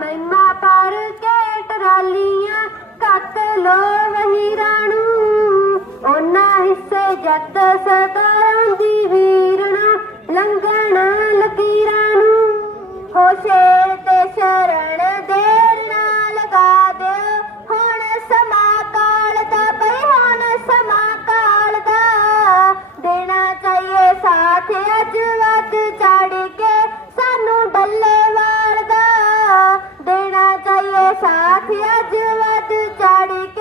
ਮਹਿਮਾ ਪਰ ਕੇ ਟਰਾਲੀਆਂ ਕੱਟ ਲੋ ਵਹੀ ਰਾਣੂ। ਉਹਨਾਂ ਹਿੱਸੇ ਜੱਤ ਸਦਾਰਾਂ ਦੀ ਵੀਰਣਾ ਲੰਘਣਾ ਲਕੀਰਾਂ ਨੂੰ। ਹੋ ਤੇ ਸ਼ਰਣ ਦੇਰ ਨਾ ਲਗਾ ਦੇ ਹੁਣ ਸਮਾ ਕਾਲ ਦਾ ਬਈ, ਹੁਣ ਸਮਾ ਕਾਲ ਦਾ। ਦੇਣਾ ਚਾਹੀਏ ਸਾਥ ਅੱਜ ਵੱਧ ਚਾਹੀਏ ਸਾਥ ਅੱਜ